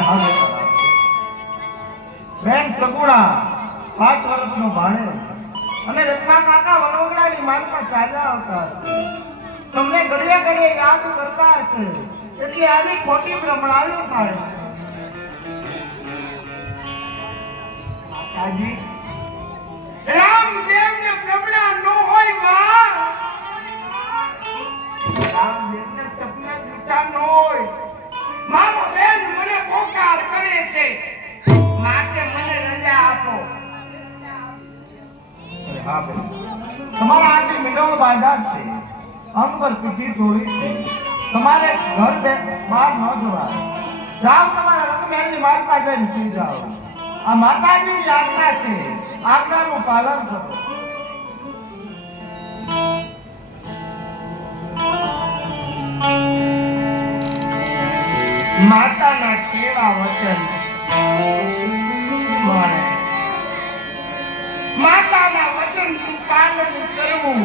હાલે બેન સગુણા 5 વર્ષનો ભાણે અને રત્ના કાકા વનોગડાની માલમાં ચાલ્યા આવતા તમને ઘડીએ ઘડીએ યાદ કરતા હશે એટલે આવી ખોટી ભ્રમણાવીઓ થાય માતાજી રામદેવને પ્રભણા નો હોય માં રામદેવને સપના જૂઠા નો હોય મારો બેન મને પોકાર કરે છે માટે મને રજા આપો હા બેન તમારા આજે મિડોળ બાંધા છે અંબર પીઠી થોડી છે તમારે ઘર બહાર ન જવાય જાઓ તમારા રંગમહેલની માલપા જઈને સુઈ જાઓ આ માતાજીની આજ્ઞા છે આજ્ઞાનું પાલન કરો માતાના કેવા વચન માતાના વચન નું પાલન કરવું